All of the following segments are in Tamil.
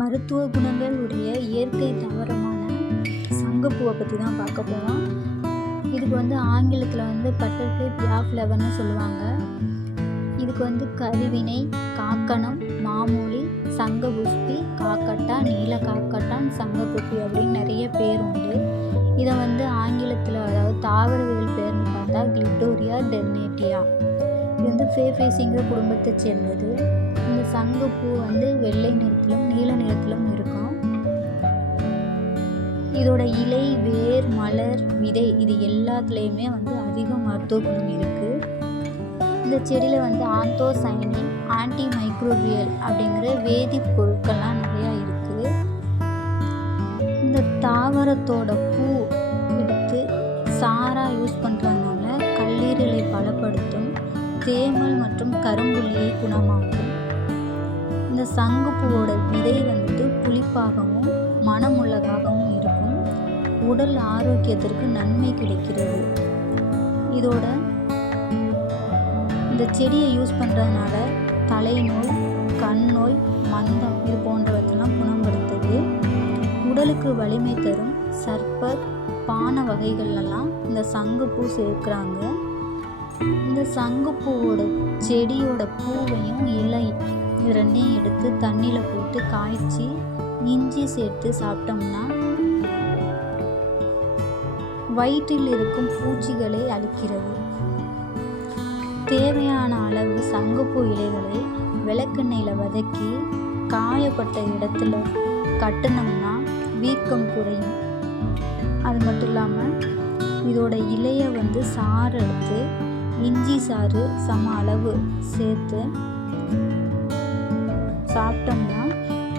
மருத்துவ குணங்கள் உடைய இயற்கை தாவரமான சங்குப்பூவை பற்றி தான் பார்க்க போகிறோம். இதுக்கு ஆங்கிலத்தில் பட்டர்ஃப்ளை பியாஃப் லெவன்னு சொல்லுவாங்க. இதுக்கு கருவினை, காக்கணம், மாமூலி, சங்கபுஷ்பி, காக்கட்டா, நீல காக்கட்டான், சங்கபுஷ்பி அப்படின்னு நிறைய பேர் உண்டு. இதை ஆங்கிலத்தில் அதாவது தாவரவியல் பேர்னு பார்த்தா கிளிட்டோரியா டெர்னேட்டியா. இது ஃபேஃபேசிங்கிற குடும்பத்தை சேர்ந்தது. இந்த சங்குப்பூ வெள்ளை நிறத்திலும் நீல நிறத்திலும் இருக்கும். இதோட இலை, வேர், மலர், விதை இது எல்லாத்துலேயுமே அதிக மருத்துவ குணம் இருக்குது. இந்த செடியில் ஆந்தோசைனின், ஆன்டி மைக்ரோபியல் அப்படிங்கிற வேதி பொருட்கள்லாம் நிறையா இருக்குது. இந்த தாவரத்தோட பூ எடுத்து சாராக யூஸ் பண்ணுறதுனால கல்லீரலை பலப்படுத்தும், தேமல் மற்றும் கரும்புள்ளியை குணமாக்கும். இந்த சங்குப்பூவோட விதை புளிப்பாகவும் மனமுள்ளதாகவும் இருக்கும். உடல் ஆரோக்கியத்திற்கு நன்மை கிடைக்கிறது. இதோட இந்த செடியை யூஸ் பண்ணுறதுனால தலைநோய், கண் நோய், மந்தம் இது போன்றவற்றெல்லாம் குணப்படுத்துது. உடலுக்கு வலிமை தரும் சர்பத், பான வகைகள்லாம் இந்த சங்குப்பூ சேர்க்குறாங்க. இந்த சங்குப்பூவோட செடியோட பூவையும் இலை இது ரெண்டையும் எடுத்து தண்ணியில் போட்டு காய்ச்சி இஞ்சி சேர்த்து சாப்பிட்டோம்னா வயிற்றில் இருக்கும் பூச்சிகளை அழிக்கிறது. தேவையான அளவு சங்குப்பூ இலைகளை விளக்கெண்ணெயில் வதக்கி காயப்பட்ட இடத்துல கட்டினோம்னா வீக்கம் குறையும். அது மட்டும் இல்லாமல் இதோட இலையை சாறு எடுத்து இஞ்சி சாறு சம அளவு சேர்த்து சாப்பிட்டோம்னா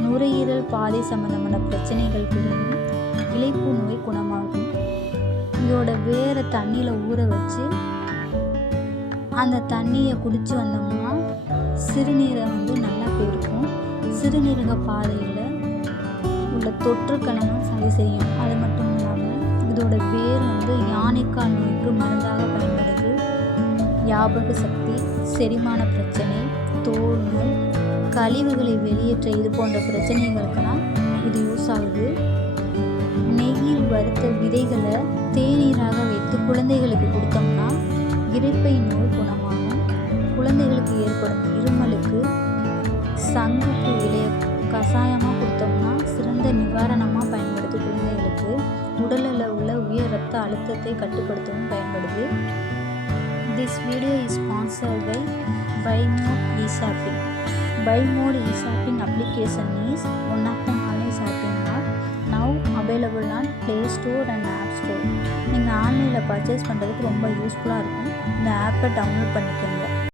நுரையீரல் பாதை சம்பந்தமான பிரச்சனைகள் குறையும், இலைப்பு நோய் குணமாகும். இதோட வேரை தண்ணியில் ஊற வச்சு அந்த தண்ணியை குடிச்சு வந்தோம்னா சிறுநீரை நல்லா போயிருக்கும். சிறுநீரக பாதையில் உள்ள தொற்றுக்கணமும் சரி செய்யும். அது மட்டும் இல்லாமல் இதோட வேர் யானைக்கால் நோய்க்கு மருந்தாக பயன்படுது. ஞாபக சக்தி, செரிமான பிரச்சனை, தோல் நோய், கழிவுகளை வெளியேற்ற இது போன்ற பிரச்சனைகளுக்கெல்லாம் இது யூஸ் ஆகுது. நெய்யில் வறுத்த விதைகளை தேநீராக வைத்து குழந்தைகளுக்கு கொடுத்தோம்னா இரைப்பை நோய் குணமாகும். குழந்தைகளுக்கு ஏற்படும் இருமலுக்கு சங்குப்பூ இலைய கஷாயமாக கொடுத்தோம்னா சிறந்த நிவாரணமாக பயன்படுது. குழந்தைகளுக்கு உடலில் உள்ள உயர் ரத்த அழுத்தத்தை கட்டுப்படுத்தவும் பயன்படுது. This video is sponsored by BuyMore eShopping. BuyMore eShopping application is one of the online shopping app now available on Play Store and App Store. நீங்கள் ஆன்லைனில் பர்ச்சேஸ் பண்ணுறதுக்கு ரொம்ப யூஸ்ஃபுல்லாக இருக்கும். இந்த ஆப்பை டவுன்லோட் பண்ணிக்கோங்க.